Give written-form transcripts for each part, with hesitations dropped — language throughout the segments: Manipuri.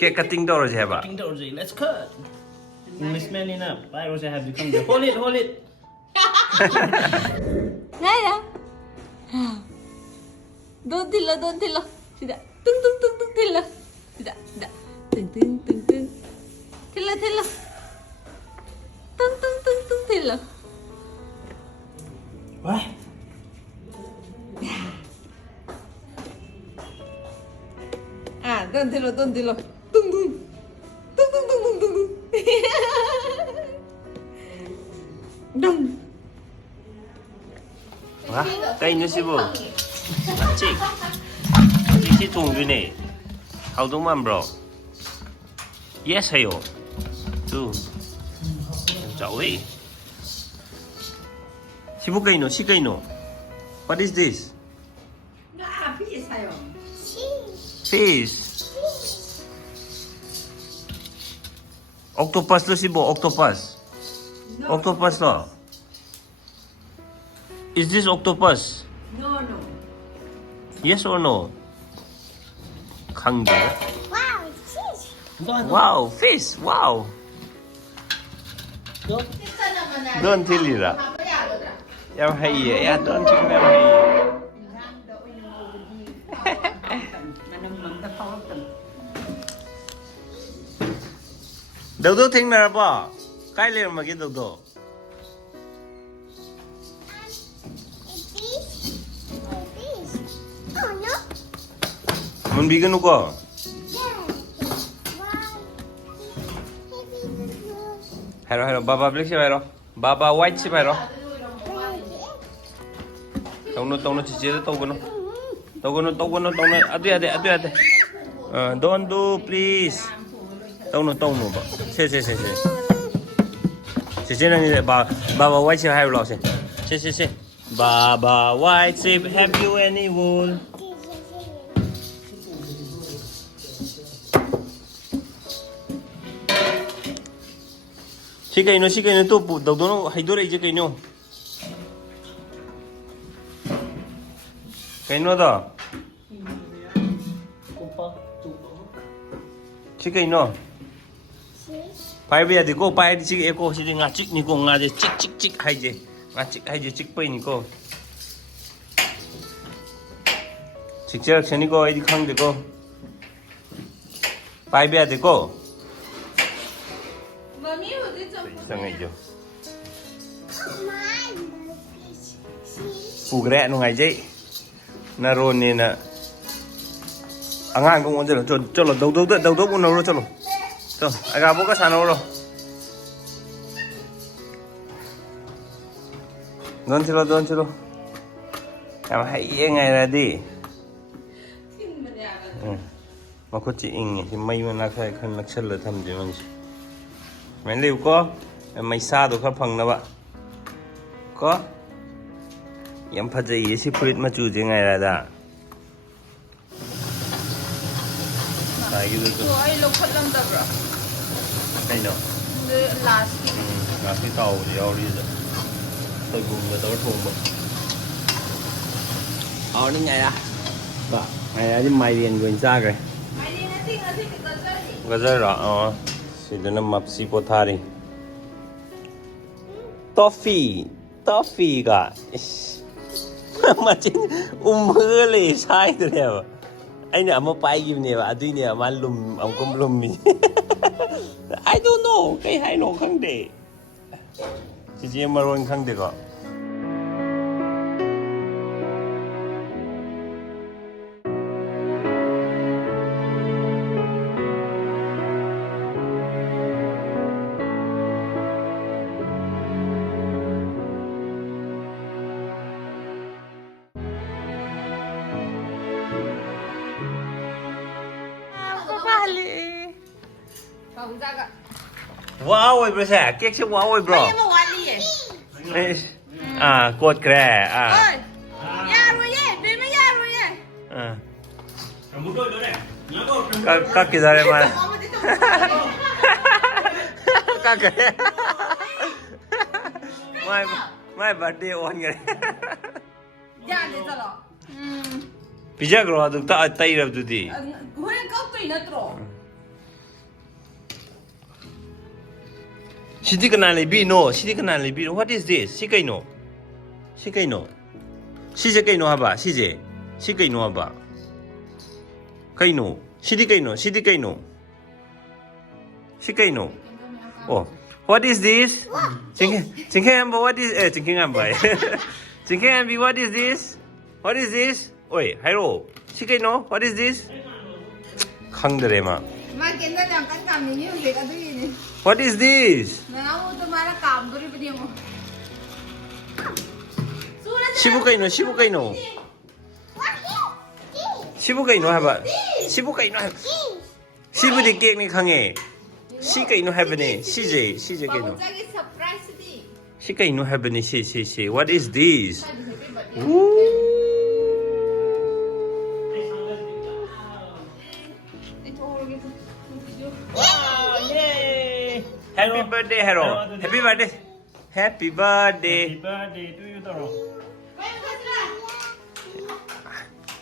Cake cutting door je ba? Cutting door, let's cut. Englishman enough. I also have to come there. Hold it, hold it. Naya. Don't tilo. Tidak. Tung. Tilo. Tidak. Tung. Tilo. Tung. Tilo. Why? Don't tilo. Tung. Dung. Hả? Cây nữa sư phụ. chị thùng gì nè? How do man bro? Yes hay two. Cháu ấy. sư phụ cây nó, chị cây nó. What is this? Fish. Octopus to Cebu, octopus. Octopus no. Is this octopus? No. Yes or no? 강제. Go. Wow, fish. Wow. Go. Don't tell you that. Em hay vậy, em don't tell em hay. Đầu đầu thình nào bỏ, cái liền mà cái đầu đầu. Muốn bị cái nút co? Hello, Baba black sih hello. Baba white sih hello. Tong no cici tong no. Adu. Don't do please. Tong no ba. Se. Cici nang Baba white sih hello se. Se. Baba white sih, have you any wool? Si kayo to daw doon hay dore je kayo. Kayo da. Si kayo. Pai bia di ko pai di si eko si nga chik ni ko nga je chik hay je. Nga chik hay je chik pai ni ko. Chik chak chani ko ai di khang de ko. Pai bia di ko. Tengah Pugre no ngai jai. Na ron ni na. Angan ko ngon jalo chalo dau bu no ro chalo. To aga bo ka sana ro. Don chalo. Em hay ngai ra đi. Mà có chị in thì mấy mà nãy khai khăn nãy chân là thầm gì mà mấy liều có mấy xa đồ khắp phần nào bạn có em phát gì sẽ phết mà chủ gì ngày là đã cái gì đó Ai lúc phát lâm tập rồi. cái nào last cái tàu gì đâu đi rồi tôi cùng với tôi thùng một đi ngày à vâng ngày à chứ mày liền người xa rồi gazer rồi sila na mapsi po thari. Toffee ka. Machin umhuli sai to le. Ai na mo pai gi ne ba adu ne ma lum am kum lum mi. I don't know. Kai hai no khang de. Ji maron khang de ko. Wow ơi bro sẽ kết chứ wow ơi bro. Cột kè Ơi. Ya rồi nhé, đến nó ya rồi nhé. Các cái ra đây mà. Các cái. My birthday on cái. Ya để cho nó. Pizza kro được ta tay rồi tụi đi. Huyen câu tùy nó trổ. 시디 그날리 비노 시디 그날리 비노 what is this 시게이노 시게이노 시제게이노 하바 시제 시게이노 하바 게이노 시디게이노 시디게이노 시게이노 어 what is this 징케암바 what is 징케암바 징케암비 what is this what is this 오이 하이로 시게이노 what is this 강드레마 Mà kiến ra làm cắn cảm như vậy cả thứ gì này. what is this Nó nói tôi mà nó cảm tôi đi bên nhiều. 시부게이노 시부게이노 시부게이노 해봐 시부게이노 해봐 시부디 게임이 강해 시게이노 해보니 시제 시제게이노 Cái surprise đi. 시게이노 해보니 시시시 what is this Yay! Happy birthday Hero Happy birthday Happy birthday Happy birthday to you, Toro.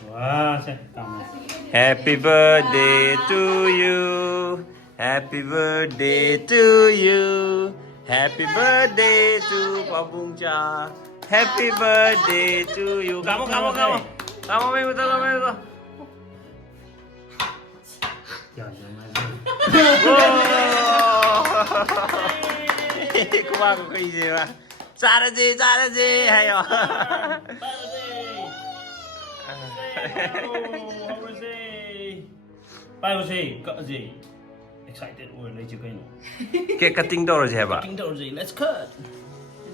Wow, say, come on. Happy birthday to you Happy birthday to you Happy birthday to Pabungcha Happy birthday to you Kamu main betul Yeah, yeah, Kumain ko easy ba 잘하지 해요 Excited or let you go. Cake cutting doors 해봐 King Dorsey, let's cut.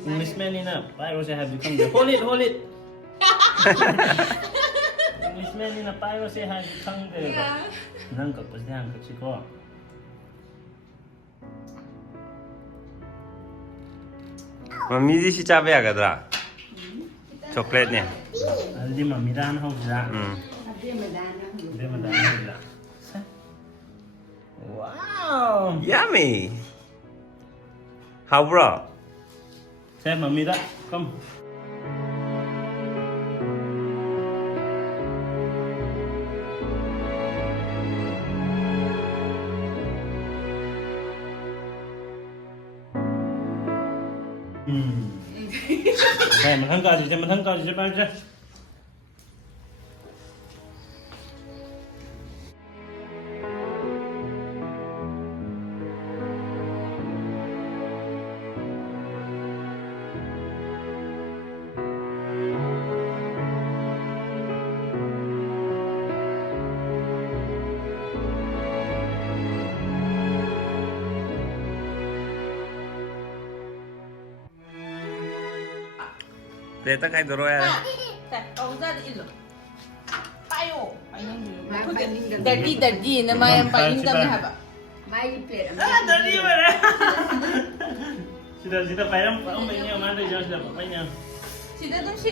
Miss Melina, Pyrose have become the hold it. Miss Melina, Pyrose have become the nang kapag nang kapsiko. mami si cabe agak coklatnya Aldi mamiran ho ja. Dia madan ja. Wow. Yummy how bro Say mamira, come. Say mình thắng cao gì bao giờ. Ternyata kayak doro ya Kau ra đi rồi. Payo. Daddy na may ang paling dami haba. Mai plate. Ah, tadi mana? Sudah payam, pakai yang mana? Jangan sudah pakai yang. Sida dun si